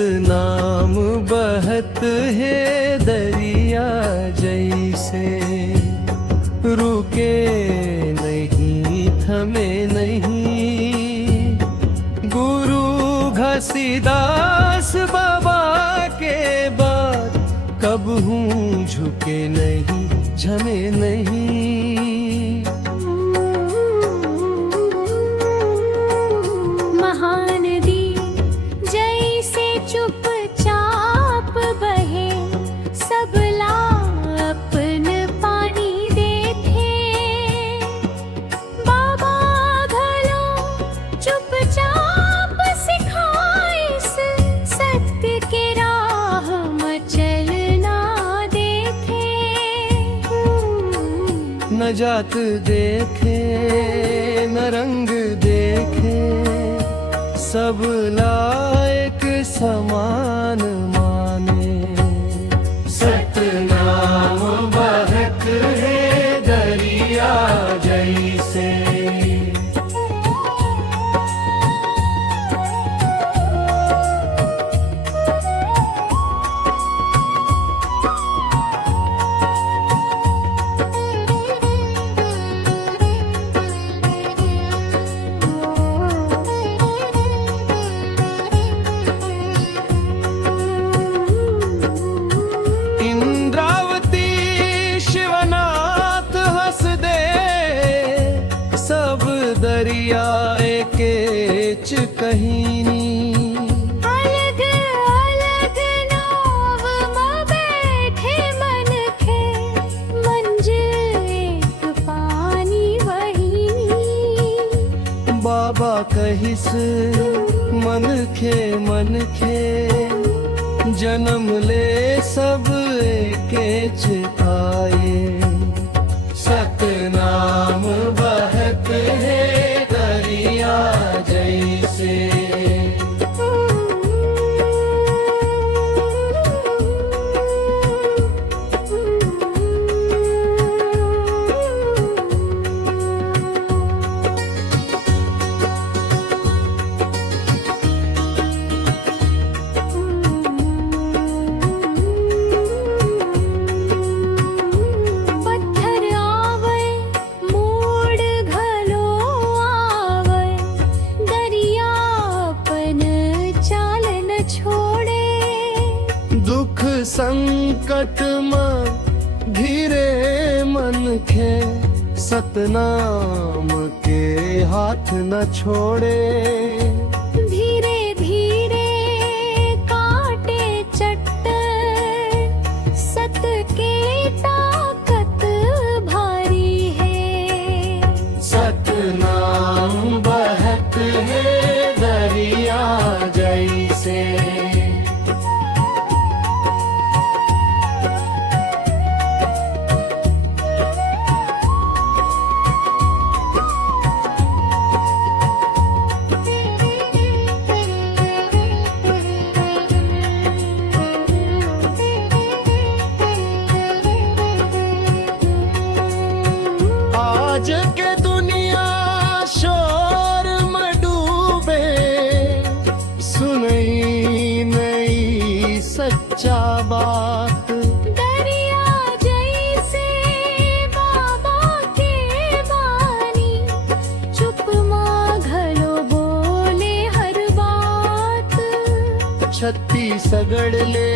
सतनाम बहत है दरिया जैसे, रुके नहीं थमे नहीं। गुरु घसीदास बाबा के बाद कब हूँ झुके नहीं झमे नहीं। महानदी जैसे चुपचाप बहे, सबला अपन पानी देखे। बाबा घलो चुपचाप सिखाइस, सत्य के राह मचलना देखे। न जात देखे न रंग देखे, सब लायक समान माने। सतनाम बहत है दरिया जैसे। इंद्रावती शिवनाथ हंस दे, सब दरिया एकेच कहीनी। अलग अलग नाव में बैठे मनखे, मंजिल एक पानी वही। बाबा कहिस मनखे मनखे, जन्म ले सब एकेच आए। सतनाम बहत है दरिया जैसे। पत्थर आवे मोड़ घलो आवे, दरिया अपन चाल न छोड़े। दुख संकट में घिरे मनखे, सतनाम के हाथ न छोड़े। धीरे धीरे काटे चट्टान, सत के ताकत भारी है। सतनाम बहत है दरिया जैसे। आज के दुनिया शोर में डूबे, सुनई नहीं सच्चा बात। दरिया जैसे बाबा के बानी, चुप माँ घलो बोले हर बात। छत्तीसगढ़ ले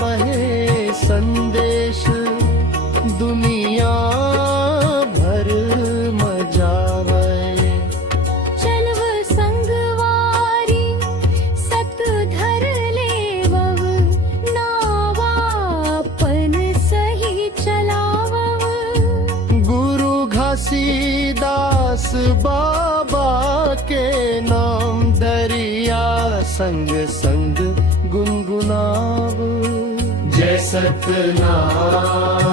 बहे संदेश, दुनिया भर मजावे। चलव संगवारी सत धर लेवव, नावापन सही चलावव। गुरु घसीदास बाबा के नाम, दरिया संग संग गुनगुनाव। जय सतनाम।